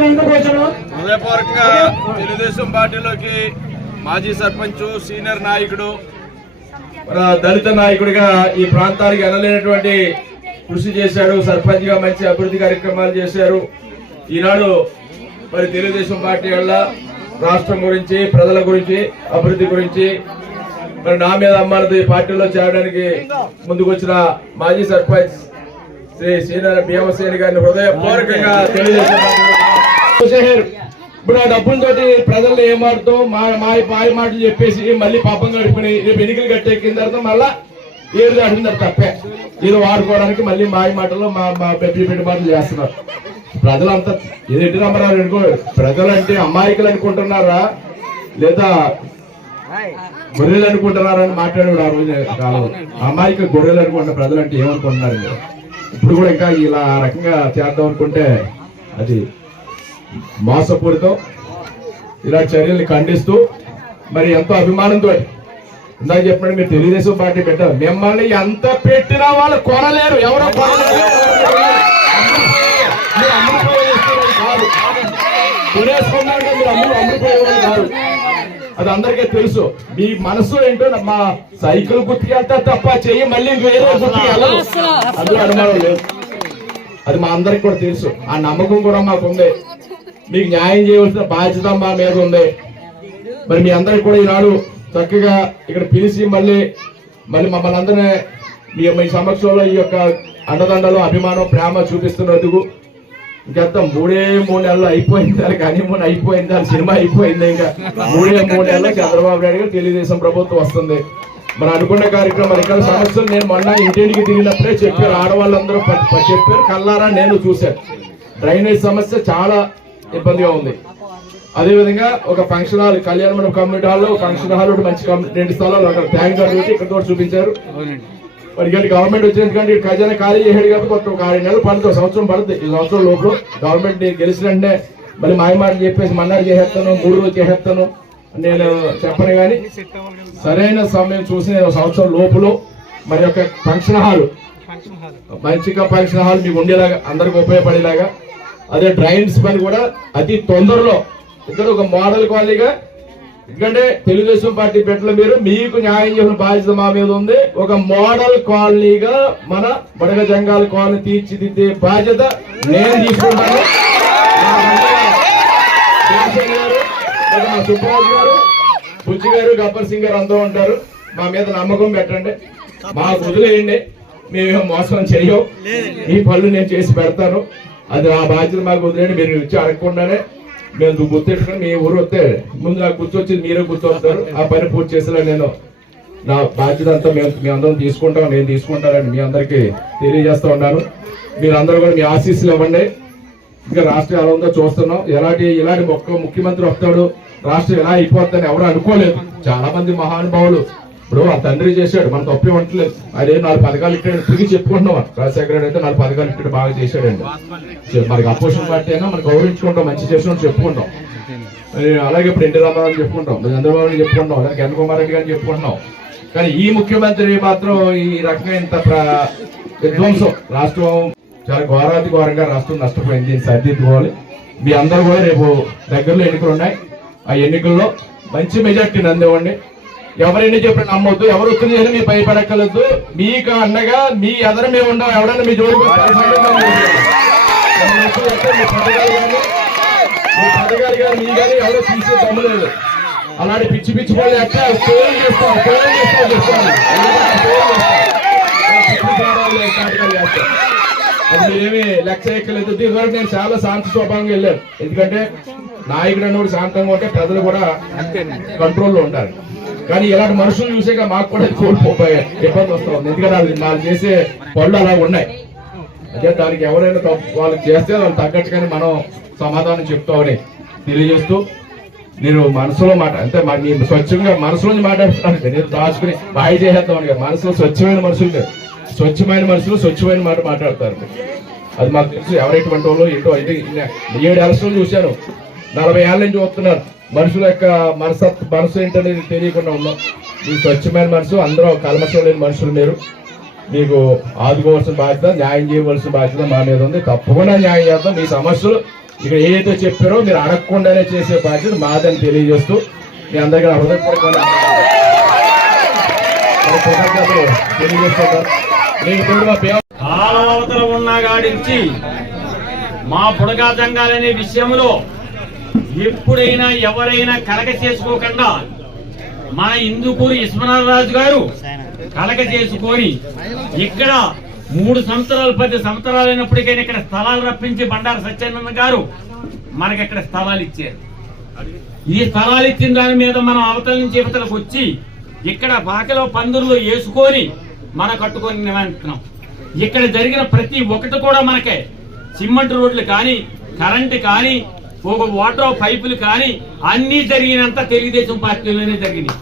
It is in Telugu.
హృదయపూర్వక హృదయపూర్వకంగా తెలుగుదేశం పార్టీలోకి మాజీ సర్పంచ్ సీనియర్ నాయకుడు దళిత నాయకుడిగా ఈ ప్రాంతానికి అనలేనటువంటి కృషి చేశాడు. సర్పంచ్గా మంచి అభివృద్ధి కార్యక్రమాలు చేశారు. ఈనాడు మరి తెలుగుదేశం పార్టీ వల్ల రాష్ట్రం గురించి ప్రజల గురించి అభివృద్ధి గురించి మరి నా మీద అమ్మాలది పార్టీలో చేరడానికి ముందుకొచ్చిన మాజీ సర్పంచ్ శ్రీ సీనియర్ భీమసేని గారిని హృదయపూర్వకంగా తెలుగుదేశం పార్టీ ఇప్పుడు ఆ డబ్బులతోటి ప్రజలు ఏం మా మాయ మాటలు చెప్పేసి మళ్ళీ పాపం గడుపుని రేపు ఎన్నికలు కట్టెక్కిన తర్వాత మళ్ళా ఏడు దాటిన తప్పే. ఇది వాడుకోవడానికి మళ్ళీ మాయ మాటలు మా మా పెట్టి మాటలు చేస్తున్నారు. ప్రజలంతా ఇది ఎట్టి నమ్మరారు అనుకో ప్రజలంటే అమాయకులు అనుకుంటున్నారా? లేదా గొర్రెలు అనుకుంటున్నారా అని మాట్లాడేవాడు ఆ రోజు కాలం అమాయక గొర్రెలు అనుకుంటున్న ప్రజలు అంటే ఏమనుకుంటున్నారు ఇప్పుడు కూడా ఇంకా ఇలా రకంగా చేద్దాం అనుకుంటే అది మోసపూరితం ఇలాంటి చర్యల్ని ఖండిస్తూ మరి ఎంతో అభిమానంతో ఇందాక చెప్పండి మీరు తెలుగుదేశం పార్టీ పెట్టారు. మిమ్మల్ని ఎంత పెట్టినా వాళ్ళు కొనలేరు. ఎవరో కొనలేరు? కొనేసుకున్నారు మీరు కాదు. అది అందరికీ తెలుసు. మీ మనసు ఏంటో మా సైకిల్ గుర్తుకి వెళ్తా తప్ప చెయ్యి మళ్ళీ వేరే గుర్తుకి వెళ్ళదు అందులో అనుమానం లేదు. అది మా అందరికి కూడా తెలుసు. ఆ నమ్మకం కూడా మాకు ఉంది మీకు న్యాయం చేయవలసిన బాధ్యత మా మీద ఉంది. మరి మీ అందరికి కూడా ఈనాడు చక్కగా ఇక్కడ పిలిచి మళ్ళీ మళ్ళీ మమ్మల్ని అందరినీ మీ మీ సమక్షంలో ఈ యొక్క అండదండలు అభిమానం ప్రేమ చూపిస్తున్నందుకు గత మూడే మూడు నెలలు అయిపోయింది దానికి హనీమూన్ అయిపోయింది దాని సినిమా అయిపోయింది ఇంకా. మూడే మూడు నెలలు చంద్రబాబు నాయుడు గారు తెలుగుదేశం ప్రభుత్వం వస్తుంది. మరి అనుకున్న కార్యక్రమాలు ఇక్కడ సమస్యలు నేను మొన్న ఇంటింటికి తిరిగినప్పుడే చెప్పారు. ఆడవాళ్ళందరూ చెప్పారు. కల్లారా నేను చూశాను. డ్రైనేజ్ సమస్య చాలా ఇబ్బందిగా ఉంది. అదే విధంగా ఒక ఫంక్షన్ హాల్ కళ్యాణ మండపం కమ్యూనిటీ హాల్ ఫంక్షన్ హాల్ ఒకటి మంచి రెండు స్థలాలు అక్కడ ట్యాంక్ గార్డ్ ఇక్కడ కూడా చూపించారు. మరి గవర్నమెంట్ వచ్చినట్టుకంటే ఈ ఖజానా ఖాళీ చేయడు కాబట్టి ఒక ఆరు నెలలు పడుతుంది సంవత్సరం పడుతుంది. ఈ సంవత్సరం లోపల గవర్నమెంట్ గెలిచిన వెంటనే మళ్ళీ మాయ మాట చెప్పేసి మన్నాడు చేసేస్తాను మూడు చేసేస్తాను నేను చెప్పను కానీ సరైన సమయం చూసి నేను సంవత్సరం లోపల మరి యొక్క ఫంక్షన్ హాల్ మంచిగా ఫంక్షన్ హాల్ మీకు ఉండేలాగా అందరికి ఉపయోగపడేలాగా అదే డ్రైన్స్ పని కూడా అతి తొందరలో. ఇక్కడ ఒక మోడల్ కాలనీగా ఎందుకంటే తెలుగుదేశం పార్టీ పెట్టిన మీరు మీకు న్యాయం చేసిన బాధ్యత మా మీద ఉంది. ఒక మోడల్ కాలనీగా మన బడగ జంగాల కాలనీ తీర్చిదిద్దే బాధ్యత నేను తీసుకుంటాను. గారు, సుబ్బారావు గారు బుజ్జి గారు గబ్బర్ సింగ్ గారు అందరూ ఉంటారు. మా మీద నమ్మకం పెట్టండి. మాకు వదిలేయండి. మేము మోసం చెయ్యం ఈ పనులు నేను చేసి పెడతాను. అది ఆ బాధ్యత మాకు వదిలేయండి. మీరు వచ్చి అడగకుండానే మేము గుర్తెట్టుకుని మీ ఊరు వస్తే ముందు నాకు గుర్తొచ్చి మీరే గుర్తొస్తారు. ఆ పని పూర్తి చేసేలా నేను నా బాధ్యత అంతా మేము మీ అందరం తీసుకుంటాం నేను తీసుకుంటానని మీ అందరికీ తెలియజేస్తా ఉన్నాను. మీరందరూ కూడా మీ ఆశీస్సులు ఇవ్వండి. ఇంకా రాష్ట్రం ఎలా ఉందో చూస్తున్నాం. ఎలాంటి ఇలాంటి ఒక్క ముఖ్యమంత్రి వస్తాడు రాష్ట్రం ఎలా అయిపోతుందని ఎవరు అనుకోలేదు. చాలా మంది మహానుభావులు ఇప్పుడు ఆ తండ్రి చేశాడు. మన తప్పే ఉండట్లేదు అదే నాలుగు పథకాలు ఇట్టాడు తిరిగి చెప్పుకుంటున్నాం రాజశేఖర రెడ్డి అయితే నాలుగు పథకాలు ఇట్టాడు బాగా చేశాడండి. మనకి అపోజిషన్ పార్టీ అయినా మనం గౌరవించుకుంటాం మంచి చేసిన చెప్పుకుంటాం. అలాగే ఇప్పుడు ఎన్టీ రామారావు చెప్పుకుంటాం చంద్రబాబు నాయుడు చెప్పుకుంటాం అలాగే కిరణ్ కుమార్ రెడ్డి గారిని చెప్పుకుంటున్నాం. కానీ ఈ ముఖ్యమంత్రి మాత్రం ఈ రకంగా ఇంత విధ్వంసం. రాష్ట్రం చాలా ఘోరాతి ఘోరంగా రాష్ట్రం నష్టపోయింది. దీన్ని సరిదిద్దుకోవాలి మీ అందరూ కూడా రేపు దగ్గరలో ఎన్నికలు ఉన్నాయి. ఆ ఎన్నికల్లో మంచి మెజార్టీ అందివ్వండి ఎవరైనా చెప్పిన నమ్మొద్దు. ఎవరు వస్తుంది అని మీ భయపడక్కర్లేదు. మీకు అండగా మీ ఎదర మేము ఉండం ఎవరైనా మీ మీ మీ మీ ఎవరో తీసే లేదు. అలాంటి పిచ్చి పిచ్చి ఫోన్ ఫోన్ చెప్తాను మీరేమి లెక్క ఎక్కలేదు ఇదివరకు నేను చాలా శాంత స్వభావంగా వెళ్ళాను. ఎందుకంటే నాయకుడు అన్నప్పుడు శాంతంగా ఉంటే ప్రజలు కూడా కంట్రోల్లో ఉంటారు కానీ ఇలాంటి మనుషులు చూసాక మాకు కూడా కోల్పోయి ఇబ్బంది వస్తా ఎందుకంటే వాళ్ళు వాళ్ళు చేసే పనులు అలా ఉన్నాయి. అదే దానికి ఎవరైనా తప్పు వాళ్ళకి చేస్తే వాళ్ళు తగ్గట్టుగానే మనం సమాధానం చెప్తామని తెలియజేస్తూ నేను మనసులో మాట అంటే మా నీ స్వచ్ఛంగా మనసులో మాట్లాడుతున్నాను నేను దాచుకుని బాయి చేసేద్దామని మనసులో స్వచ్ఛమైన మనుషులు లేదు స్వచ్ఛమైన మనుషులు స్వచ్ఛమైన మాట మాట్లాడతారు. అది మాకు తెలుసు. ఎవరెటువంటి వాళ్ళు ఏంటో అయితే ఏడు ఎలక్షన్లు చూశాను నలభై ఏళ్ళ నుంచి చూస్తున్నారు మనుషుల యొక్క మనస మనసు ఏంటనేది తెలియకుండా ఉన్నాం. మీ స్వచ్ఛమైన మనసు అందరూ కల్మషం లేని మనుషులు మీరు మీకు ఆదుకోవాల్సిన బాధ్యత న్యాయం చేయవలసిన బాధ్యత మా మీద ఉంది. తప్పకుండా న్యాయం చేద్దాం. మీ సమస్యలు ఇక్కడ ఏదైతే చెప్పారో మీరు అడగకుండానే చేసే బాధ్యత మాదని తెలియజేస్తూ మీ అందరికీ కృతజ్ఞతలు తెలియజేస్తున్నాను. మీకు కాలవతల ఉన్న గాడించి మా బుడగా జంగాలనే విషయంలో ఎప్పుడైనా ఎవరైనా కలగ చేసుకోకుండా మన ఇందుకూరు రాజు గారు కలగ చేసుకొని ఇక్కడ మూడు సంవత్సరాలు పది సంవత్సరాలు అయినప్పటికైనా ఇక్కడ స్థలాలు రప్పించి బండారు సత్యానంద గారు మనకి ఇక్కడ స్థలాలు ఇచ్చారు. ఈ స్థలాలు ఇచ్చిన దాని మీద మనం అవతల నుంచి ఇవతలకు వచ్చి ఇక్కడ బాకలో పందులు వేసుకొని మన కట్టుకొని నిలబెడుతున్నాం ఇక్కడ జరిగిన ప్రతి ఒక్కటి కూడా మనకే సిమెంట్ రోడ్లు కానీ కరెంటు కానీ ఒక వాటర్ పైపులు కానీ అన్ని జరిగినంత తెలుగుదేశం పార్టీలోనే జరిగినాయి.